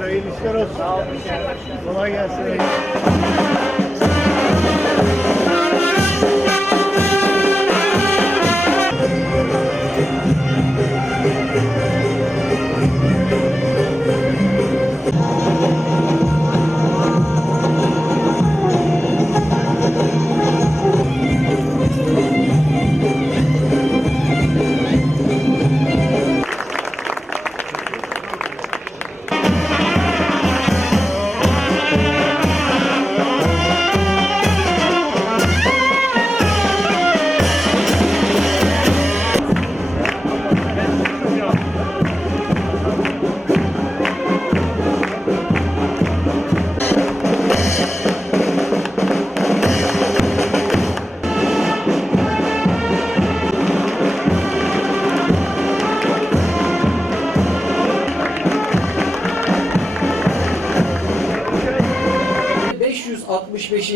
hayırlı işler olsun. Kolay gelsin.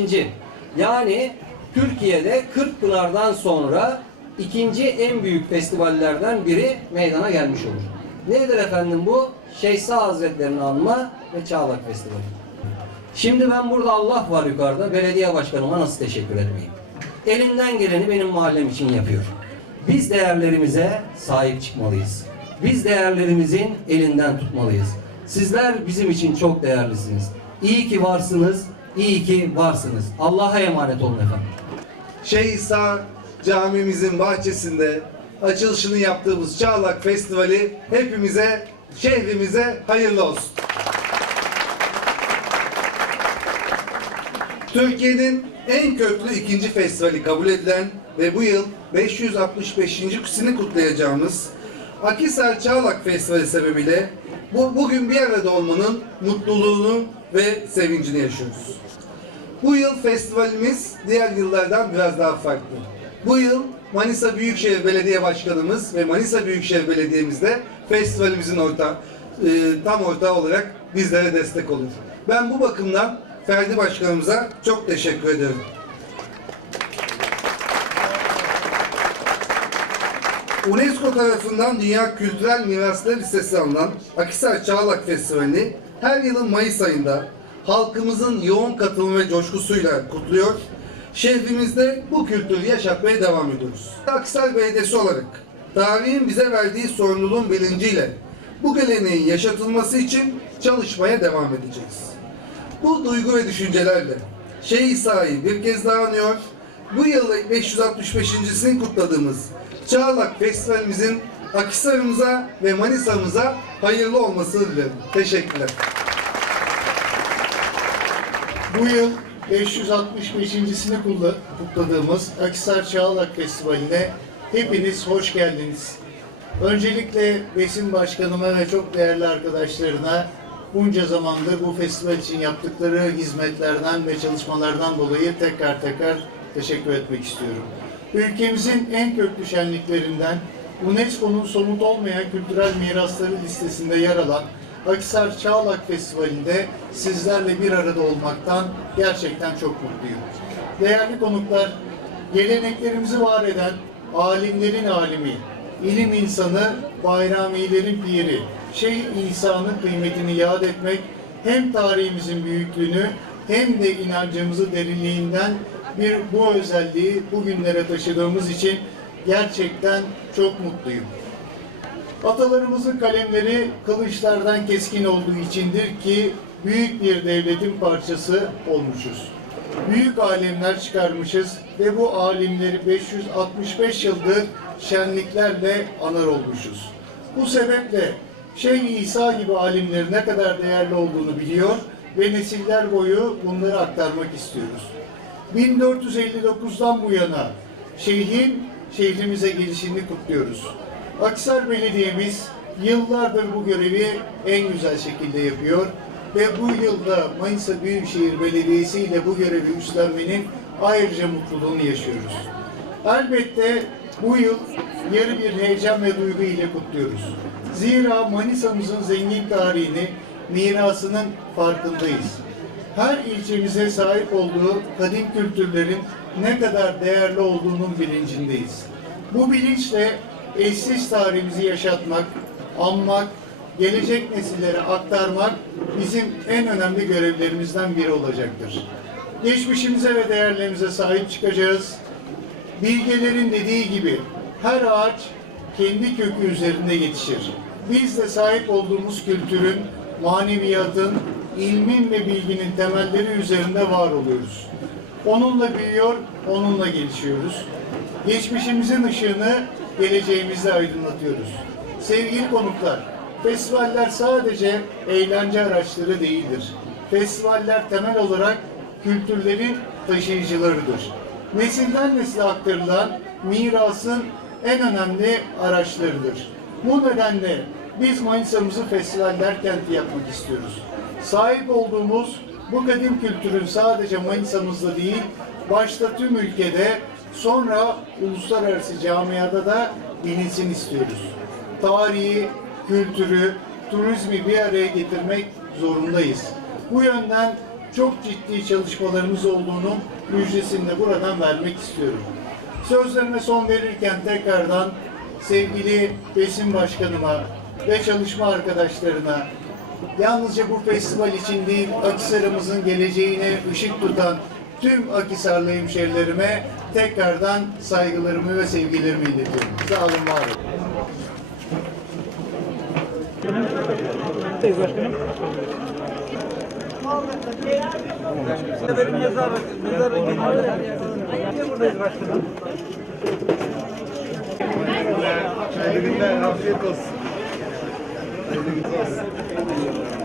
565. Yani Türkiye'de Kırkpınar'dan sonra ikinci en büyük festivallerden biri meydana gelmiş olur. Nedir efendim bu? Şeysa Hazretleri'ni anma ve Çağlak Festivali. Şimdi ben burada Allah var yukarıda. Belediye başkanıma nasıl teşekkür etmeyeyim? Elinden geleni benim mahallem için yapıyor. Biz değerlerimize sahip çıkmalıyız. Biz değerlerimizin elinden tutmalıyız. Sizler bizim için çok değerlisiniz. İyi ki varsınız, iyi ki varsınız. Allah'a emanet olun efendim. Şeyh İsa camimizin bahçesinde açılışını yaptığımız Çağlak Festivali hepimize, şehrimize hayırlı olsun. Türkiye'nin en köklü ikinci festivali kabul edilen ve bu yıl 565.sini kutlayacağımız Akisar Çağlak Festivali sebebiyle bu, bugün bir arada olmanın mutluluğunu ve sevincini yaşıyoruz. Bu yıl festivalimiz diğer yıllardan biraz daha farklı. Bu yıl Manisa Büyükşehir Belediye Başkanımız ve Manisa Büyükşehir Belediye'miz de festivalimizin orta, e, tam ortağı olarak bizlere destek oluyor. Ben bu bakımdan Ferdi Başkanımıza çok teşekkür ederim. UNESCO tarafından Dünya Kültürel Mirasları listesi alınan Akisar Çağlak Festivali her yılın Mayıs ayında halkımızın yoğun katılım ve coşkusuyla kutluyor. Şehrimizde bu kültürü yaşatmaya devam ediyoruz. Akisar Belediyesi olarak tarihin bize verdiği sorumluluğun bilinciyle bu geleneğin yaşatılması için çalışmaya devam edeceğiz. Bu duygu ve düşüncelerle Şeyh İsa'yı bir kez daha anıyor. Bu yıl 565.sini kutladığımız Çağlak Festivalimizin Akisar'ımıza ve Manisa'mıza hayırlı olmasını dilerim. Teşekkürler. Bu yıl 565.sini kutla- kutladığımız Akisar Çağlak Festivali'ne hepiniz hoş geldiniz. Öncelikle Besim Başkanıma ve çok değerli arkadaşlarına bunca zamandır bu festival için yaptıkları hizmetlerden ve çalışmalardan dolayı tekrar tekrar teşekkür etmek istiyorum. Ülkemizin en köklü şenliklerinden UNESCO'nun somut olmayan kültürel mirasları listesinde yer alan Akisar Çağlak Festivali'nde sizlerle bir arada olmaktan gerçekten çok mutluyum. Değerli konuklar, geleneklerimizi var eden alimlerin alimi, ilim insanı, bayramilerin piri, Şeyh İsa'nın kıymetini yad etmek hem tarihimizin büyüklüğünü hem de inancımızı derinliğinden bir bu özelliği bugünlere taşıdığımız için gerçekten çok mutluyum. Atalarımızın kalemleri kılıçlardan keskin olduğu içindir ki büyük bir devletin parçası olmuşuz. Büyük alemler çıkarmışız ve bu alimleri 565 yıldır şenliklerle anar olmuşuz. Bu sebeple Şeyh İsa gibi alimlerin ne kadar değerli olduğunu biliyor ve nesiller boyu bunları aktarmak istiyoruz. 1459'dan bu yana şeyhin şehrimize gelişini kutluyoruz. Aksar Belediye'miz yıllardır bu görevi en güzel şekilde yapıyor ve bu yılda Manisa Büyükşehir Belediyesi ile bu görevi üstlenmenin ayrıca mutluluğunu yaşıyoruz. Elbette bu yıl yarı bir heyecan ve duygu ile kutluyoruz. Zira Manisa'mızın zengin tarihini, mirasının farkındayız her ilçemize sahip olduğu kadim kültürlerin ne kadar değerli olduğunun bilincindeyiz. Bu bilinçle eşsiz tarihimizi yaşatmak, anmak, gelecek nesillere aktarmak bizim en önemli görevlerimizden biri olacaktır. Geçmişimize ve değerlerimize sahip çıkacağız. Bilgelerin dediği gibi her ağaç kendi kökü üzerinde yetişir. Biz de sahip olduğumuz kültürün, maneviyatın, ilmin ve bilginin temelleri üzerinde var oluyoruz. Onunla büyüyor, onunla gelişiyoruz. Geçmişimizin ışığını geleceğimizde aydınlatıyoruz. Sevgili konuklar, festivaller sadece eğlence araçları değildir. Festivaller temel olarak kültürlerin taşıyıcılarıdır. Nesilden nesile aktarılan mirasın en önemli araçlarıdır. Bu nedenle biz Manisa'mızı festivaller kenti yapmak istiyoruz. Sahip olduğumuz bu kadim kültürün sadece Manisa'mızda değil, başta tüm ülkede, sonra uluslararası camiada da bilinsin istiyoruz. Tarihi, kültürü, turizmi bir araya getirmek zorundayız. Bu yönden çok ciddi çalışmalarımız olduğunu müjdesini de buradan vermek istiyorum. Sözlerine son verirken tekrardan sevgili Besim Başkanıma ve çalışma arkadaşlarına yalnızca bu festival için değil, Akisar'ımızın geleceğine ışık tutan tüm Akisarlı hemşerilerime tekrardan saygılarımı ve sevgilerimi iletiyorum. Sağ olun, var olun. Benim mezar, mezarın gidiyor. Niye buradayız başkanım? Günler, afiyet olsun. Gracias.